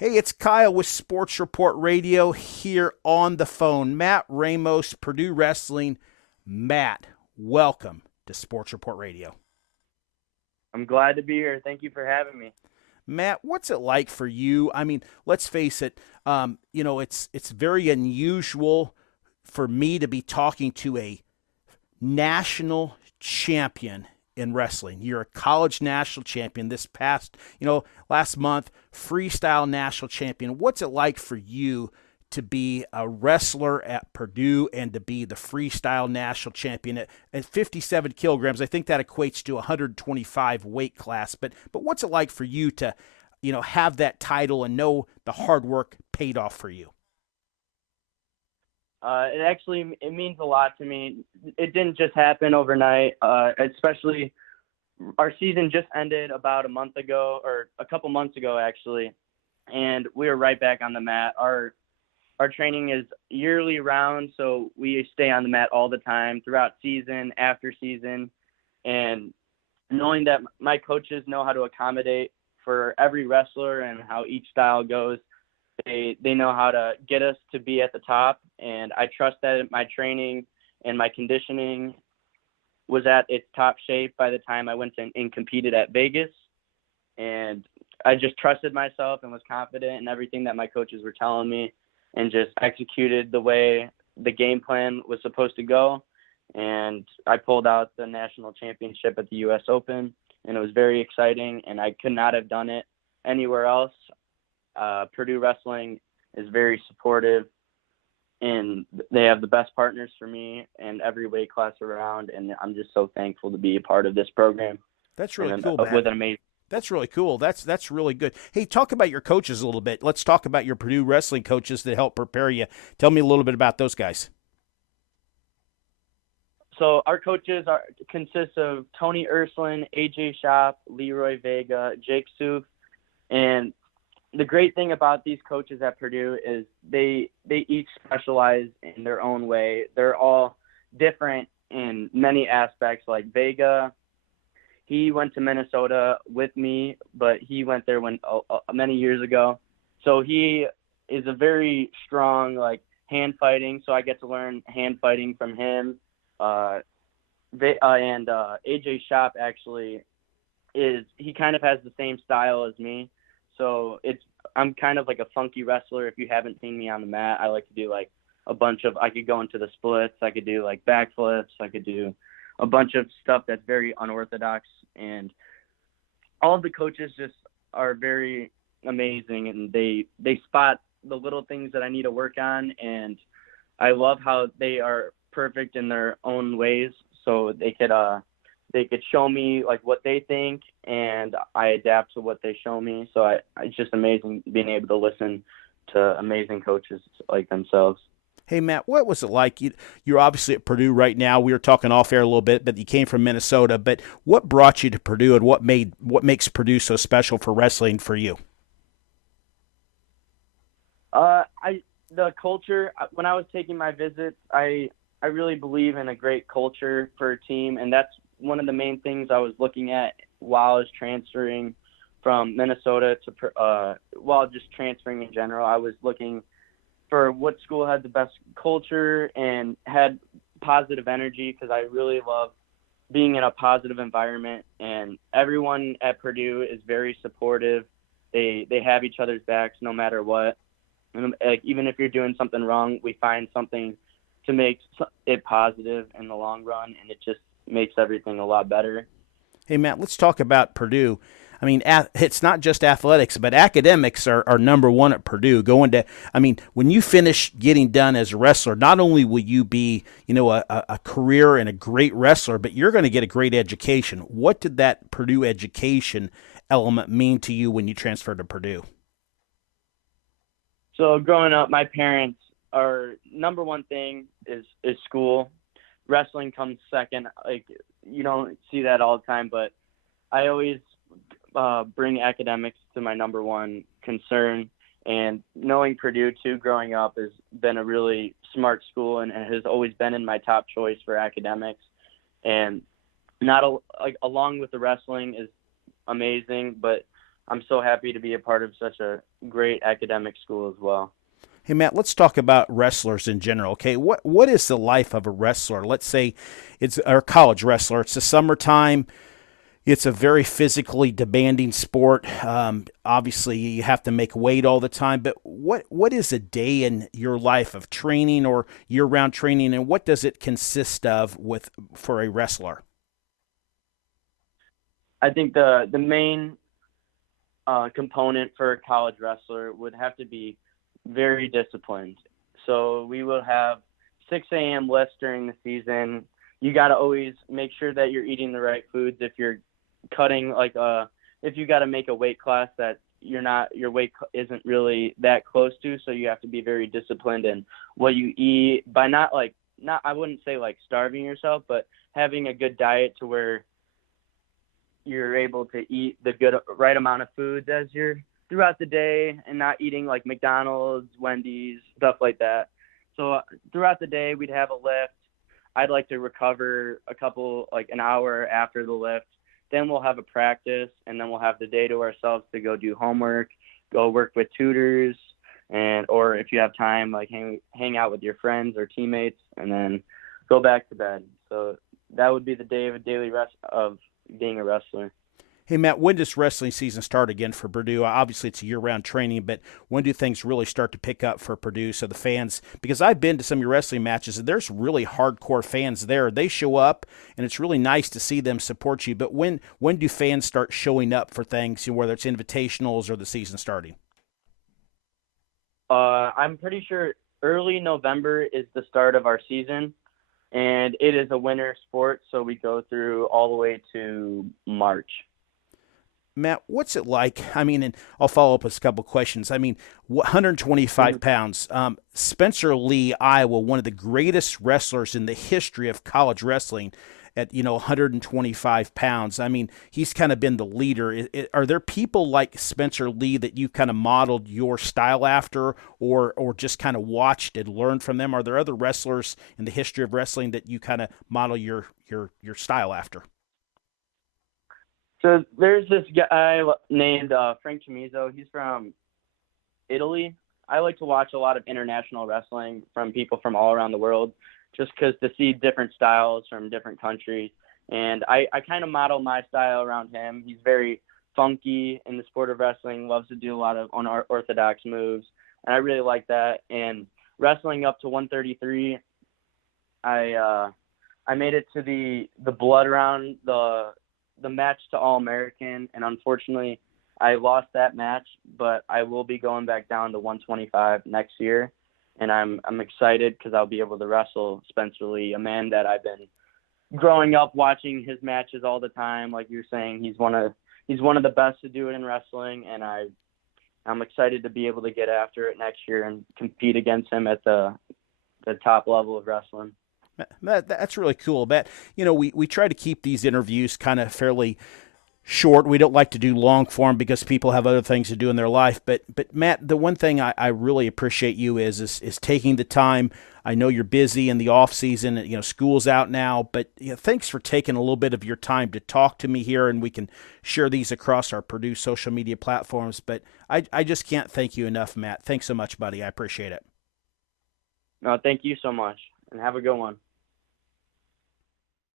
Hey, it's Kyle with Sports Report Radio here on the phone. Matt Ramos, Purdue Wrestling. Matt, welcome to Sports Report Radio. I'm glad to be here. Thank you for having me. Matt, what's it like for you? I mean, let's face it. It's very unusual for me to be talking to a national champion in wrestling. You're a college national champion this past, last month, freestyle national champion. What's it like for you to be a wrestler at Purdue and to be the freestyle national champion at 57 kilograms? I think that equates to 125 weight class. But what's it like for you to, have that title and know the hard work paid off for you? It means a lot to me. It didn't just happen overnight. Especially our season just ended about a month ago, or a couple months ago actually, and we were right back on the mat. Our training is yearly round, so we stay on the mat all the time throughout season, after season, and knowing that my coaches know how to accommodate for every wrestler and how each style goes. They know how to get us to be at the top, and I trust that my training and my conditioning was at its top shape by the time I went and competed at Vegas. And I just trusted myself and was confident in everything that my coaches were telling me and just executed the way the game plan was supposed to go. And I pulled out the national championship at the U.S. Open, and it was very exciting, and I could not have done it anywhere else. Purdue Wrestling is very supportive, and they have the best partners for me in every weight class around, and I'm just so thankful to be a part of this program. That's really cool, Matt. With an amazing. That's really cool. That's really good. Hey, talk about your coaches a little bit. Let's talk about your Purdue Wrestling coaches that help prepare you. Tell me a little bit about those guys. So our coaches consist of Tony Ursuline, AJ Shop, Leroy Vega, Jake Soof, and the great thing about these coaches at Purdue is they each specialize in their own way. They're all different in many aspects. Like Vega, he went to Minnesota with me, but he went there many years ago. So he is a very strong, hand fighting. So I get to learn hand fighting from him. And AJ Shop actually he kind of has the same style as me. So I'm kind of like a funky wrestler. If you haven't seen me on the mat, I like to do I could go into the splits. I could do backflips. I could do a bunch of stuff that's very unorthodox. And all of the coaches just are very amazing, and they spot the little things that I need to work on. And I love how they are perfect in their own ways. So they could show me what they think, and I adapt to what they show me. So it's just amazing being able to listen to amazing coaches like themselves. Hey, Matt, what was it like? You're obviously at Purdue right now. We were talking off air a little bit, but you came from Minnesota. But what brought you to Purdue, and what makes Purdue so special for wrestling for you? The culture. When I was taking my visits, I really believe in a great culture for a team, and that's one of the main things I was looking at while I was transferring from Minnesota to while just transferring in general. I was looking for what school had the best culture and had positive energy, because I really love being in a positive environment, and everyone at Purdue is very supportive. They have each other's backs no matter what. And even if you're doing something wrong, we find something to make it positive in the long run, and it just makes everything a lot better. Hey, Matt, let's talk about Purdue. I mean, it's not just athletics, but academics are number one at Purdue. When you finish getting done as a wrestler, not only will you be, a career and a great wrestler, but you're going to get a great education. What did that Purdue education element mean to you when you transferred to Purdue? So growing up, my parents, our number one thing is school. Wrestling comes second. You don't see that all the time, but I always bring academics to my number one concern. And knowing Purdue too, growing up, has been a really smart school and has always been in my top choice for academics. And along with the wrestling is amazing, but I'm so happy to be a part of such a great academic school as well. Hey Matt, let's talk about wrestlers in general. Okay, what is the life of a wrestler? Let's say it's a college wrestler. It's the summertime. It's a very physically demanding sport. Obviously, you have to make weight all the time. But what is a day in your life of training or year-round training, and what does it consist of for a wrestler? I think the main component for a college wrestler would have to be very disciplined. So we will have 6 a.m. lifts during the season. You got to always make sure that you're eating the right foods. If you're cutting if you got to make a weight class that your weight isn't really that close to, so you have to be very disciplined in what you eat by not I wouldn't say like starving yourself, but having a good diet to where you're able to eat the right amount of foods as you're throughout the day and not eating like McDonald's, Wendy's, stuff like that. So throughout the day, we'd have a lift. I'd like to recover an hour after the lift. Then we'll have a practice, and then we'll have the day to ourselves to go do homework, go work with tutors, or if you have time, like hang out with your friends or teammates, and then go back to bed. So that would be the day of a daily rest of being a wrestler. Hey Matt, when does wrestling season start again for Purdue? Obviously, it's a year-round training, but when do things really start to pick up for Purdue? So the fans, because I've been to some of your wrestling matches, and there's really hardcore fans there. They show up, and it's really nice to see them support you. But when do fans start showing up for things, whether it's invitationals or the season starting? I'm pretty sure early November is the start of our season, and it is a winter sport, so we go through all the way to March. Matt, what's it like? I mean, and I'll follow up with a couple of questions. I mean, 125 pounds. Spencer Lee, Iowa, one of the greatest wrestlers in the history of college wrestling at, 125 pounds. I mean, he's kind of been the leader. Are there people like Spencer Lee that you kind of modeled your style after or just kind of watched and learned from them? Are there other wrestlers in the history of wrestling that you kind of model your style after? So there's this guy named Frank Chamizo. He's from Italy. I like to watch a lot of international wrestling from people from all around the world just because to see different styles from different countries. And I kind of model my style around him. He's very funky in the sport of wrestling, loves to do a lot of unorthodox moves. And I really like that. And wrestling up to 133, I made it to the blood round, the match to All-American, and unfortunately I lost that match, but I will be going back down to 125 next year, and I'm excited because I'll be able to wrestle Spencer Lee, a man that I've been growing up watching his matches all the time. Like you're saying, he's one of the best to do it in wrestling, and I'm excited to be able to get after it next year and compete against him at the top level of wrestling. That's really cool. Matt, we try to keep these interviews kind of fairly short. We don't like to do long form because people have other things to do in their life. But Matt, the one thing I really appreciate you is taking the time. I know you're busy in the off season. School's out now, but thanks for taking a little bit of your time to talk to me here, and we can share these across our Purdue social media platforms. But I just can't thank you enough, Matt. Thanks so much, buddy. I appreciate it. No, thank you so much, and have a good one.